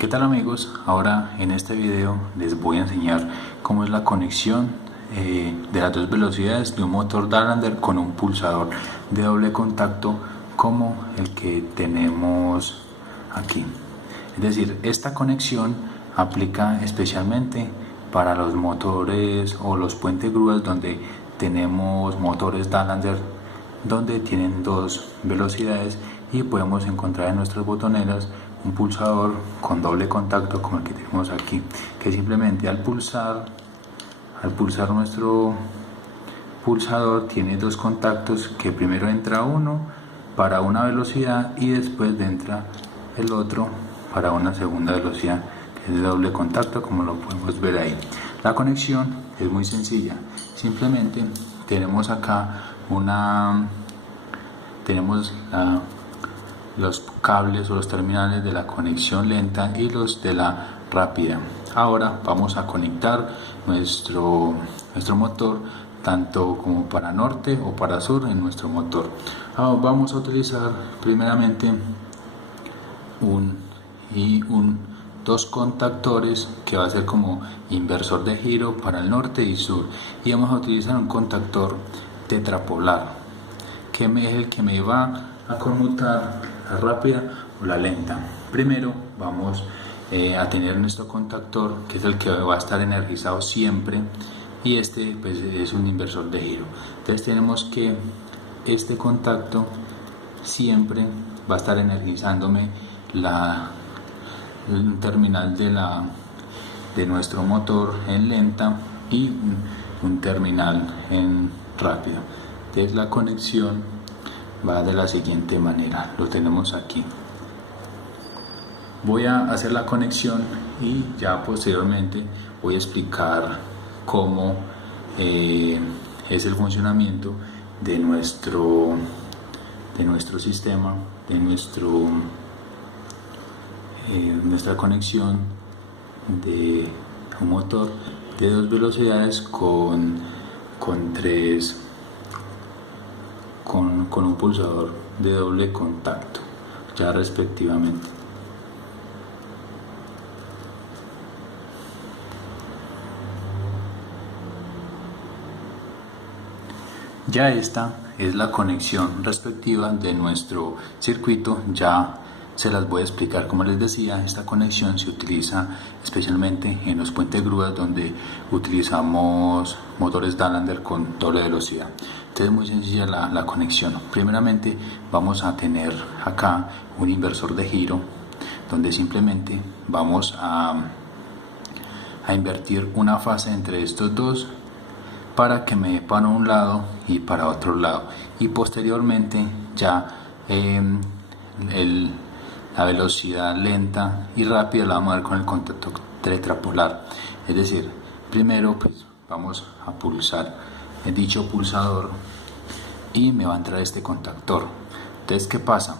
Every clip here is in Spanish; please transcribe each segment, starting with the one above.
¿Qué tal amigos? Ahora en este video les voy a enseñar cómo es la conexión de las dos velocidades de un motor Dalander con un pulsador de doble contacto como el que tenemos aquí. Es decir, esta conexión aplica especialmente para los motores o los puentes grúas donde tenemos motores Dalander donde tienen dos velocidades y podemos encontrar en nuestras botoneras un pulsador con doble contacto como el que tenemos aquí, que simplemente al pulsar nuestro pulsador tiene dos contactos, que primero entra uno para una velocidad y después entra el otro para una segunda velocidad, que es de doble contacto, como lo podemos ver ahí. La conexión es muy sencilla, simplemente tenemos acá los cables o los terminales de la conexión lenta y los de la rápida. Ahora vamos a conectar nuestro motor tanto como para norte o para sur en nuestro motor. Vamos a utilizar primeramente dos contactores que va a ser como inversor de giro para el norte y sur, y vamos a utilizar un contactor tetrapolar que es el que me va a conmutar la rápida o la lenta. Primero vamos a tener nuestro contactor, que es el que va a estar energizado siempre, y este pues es un inversor de giro. Entonces tenemos que este contacto siempre va a estar energizándome el terminal de nuestro motor en lenta y un terminal en rápido. Entonces la conexión va de la siguiente manera, lo tenemos aquí. Voy a hacer la conexión y ya posteriormente voy a explicar cómo es el funcionamiento de nuestro sistema, de nuestra conexión de un motor de dos velocidades con un pulsador de doble contacto, ya respectivamente. Ya esta es la conexión respectiva de nuestro circuito. Ya se las voy a explicar. Como les decía, esta conexión se utiliza especialmente en los puentes grúas donde utilizamos motores Dalander con doble velocidad. Entonces es muy sencilla la conexión. Primeramente vamos a tener acá un inversor de giro donde simplemente vamos a invertir una fase entre estos dos para que me dé para un lado y para otro lado, y posteriormente ya la velocidad lenta y rápida la vamos a dar con el contacto tetrapolar. Es decir, primero pues vamos a pulsar dicho pulsador y me va a entrar este contactor. Entonces, ¿qué pasa?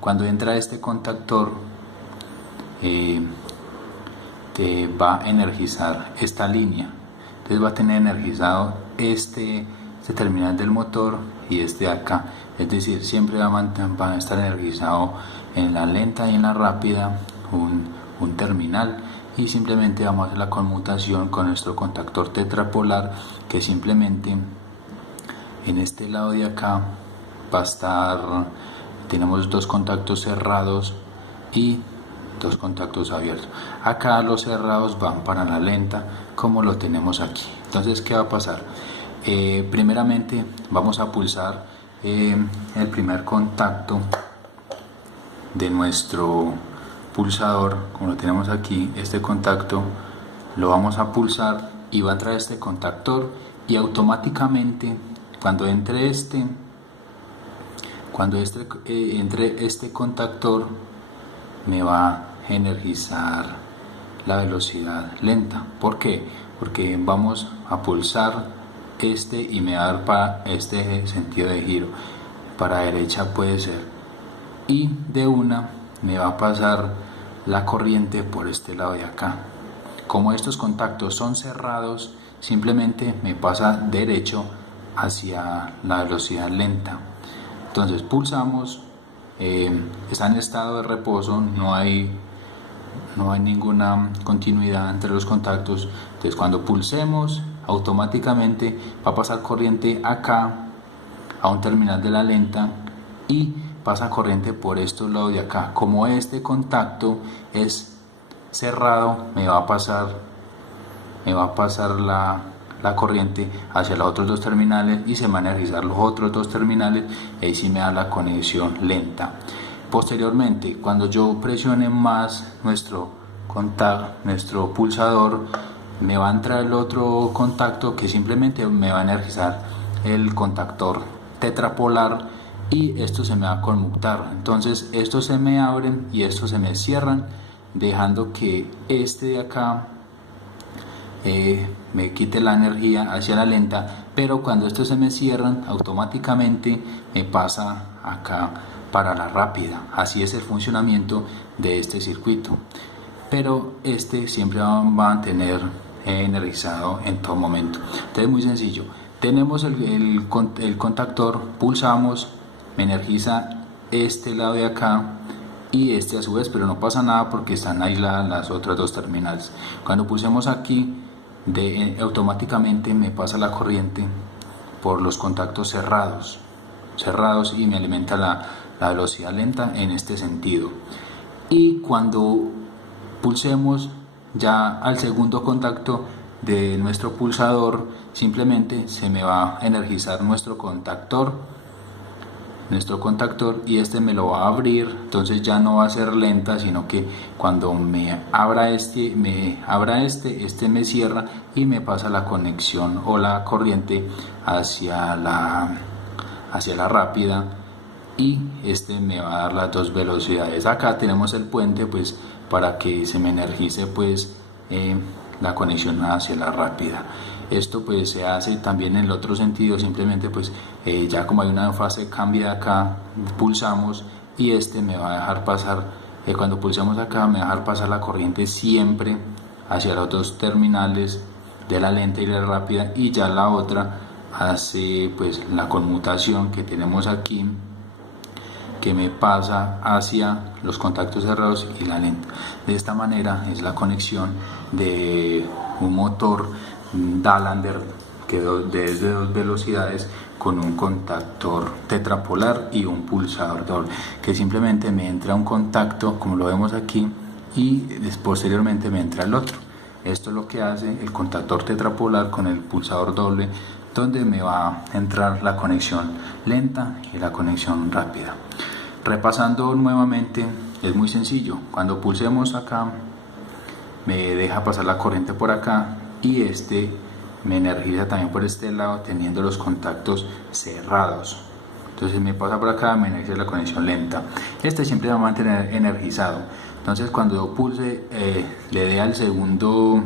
Cuando entra este contactor te va a energizar esta línea. Entonces va a tener energizado este terminal del motor y este de acá. Es decir, siempre va a estar energizado en la lenta y en la rápida un terminal, y simplemente vamos a hacer la conmutación con nuestro contactor tetrapolar, que simplemente en este lado de acá va a estar, tenemos dos contactos cerrados y dos contactos abiertos. Acá los cerrados van para la lenta, como lo tenemos aquí. Entonces, ¿qué va a pasar? Primeramente vamos a pulsar el primer contacto de nuestro pulsador, como lo tenemos aquí. Este contacto lo vamos a pulsar y va a entrar este contactor, y automáticamente cuando entre este contactor me va a energizar la velocidad lenta. ¿Por qué? Porque vamos a pulsar y me va a dar para este sentido de giro, para derecha puede ser, y de una me va a pasar la corriente por este lado de acá. Como estos contactos son cerrados, simplemente me pasa derecho hacia la velocidad lenta. Entonces pulsamos, está en estado de reposo, no hay no hay ninguna continuidad entre los contactos. Entonces cuando pulsemos, automáticamente va a pasar corriente acá a un terminal de la lenta y pasa corriente por estos lados de acá. Como este contacto es cerrado, me va a pasar la corriente hacia los otros dos terminales y se van a energizar los otros dos terminales, y ahí sí me da la conexión lenta. Posteriormente, cuando yo presione más nuestro pulsador, me va a entrar el otro contacto que simplemente me va a energizar el contactor tetrapolar y esto se me va a conmutar. Entonces estos se me abren y estos se me cierran, dejando que este de acá me quite la energía hacia la lenta, pero cuando estos se me cierran, automáticamente me pasa acá para la rápida. Así es el funcionamiento de este circuito, pero este siempre va a mantener energizado en todo momento. Entonces, muy sencillo, tenemos el contactor, pulsamos, me energiza este lado de acá y este a su vez, pero no pasa nada porque están aisladas las otras dos terminales. Cuando pulsemos aquí, automáticamente me pasa la corriente por los contactos cerrados y me alimenta la velocidad lenta en este sentido. Y cuando pulsemos ya al segundo contacto de nuestro pulsador, simplemente se me va a energizar nuestro contactor y este me lo va a abrir. Entonces ya no va a ser lenta, sino que cuando me abra este me cierra y me pasa la conexión o la corriente hacia la rápida, y este me va a dar las dos velocidades. Acá tenemos el puente pues para que se me energice pues la conexión hacia la rápida. Esto pues se hace también en el otro sentido, simplemente pues ya como hay una fase cambia acá, pulsamos y este me va a dejar pasar, cuando pulsamos acá me va a dejar pasar la corriente siempre hacia los dos terminales de la lenta y la rápida, y ya la otra hace pues la conmutación que tenemos aquí, que me pasa hacia los contactos cerrados y la lenta. De esta manera es la conexión de un motor Dalander que de dos velocidades con un contactor tetrapolar y un pulsador doble, que simplemente me entra un contacto como lo vemos aquí y posteriormente me entra el otro. Esto es lo que hace el contactor tetrapolar con el pulsador doble, donde me va a entrar la conexión lenta y la conexión rápida. Repasando nuevamente, es muy sencillo. Cuando pulsemos acá me deja pasar la corriente por acá y este me energiza también por este lado teniendo los contactos cerrados. Entonces me pasa por acá, me energiza la conexión lenta. Este siempre va a mantener energizado. Entonces cuando yo pulse, le dé al segundo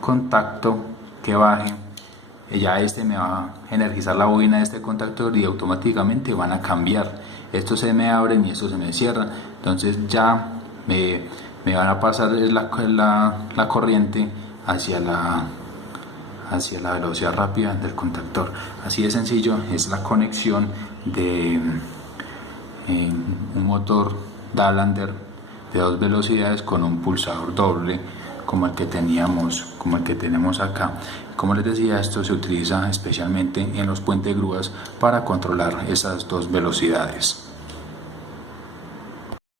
contacto que baje, ya este me va a energizar la bobina de este contactor y automáticamente van a cambiar. Estos se me abren y estos se me cierran. Entonces ya me van a pasar la corriente hacia la velocidad rápida del contactor. Así de sencillo es la conexión de un motor Dalander de dos velocidades con un pulsador doble como el que tenemos acá. Como les decía, esto se utiliza especialmente en los puentes grúas para controlar esas dos velocidades.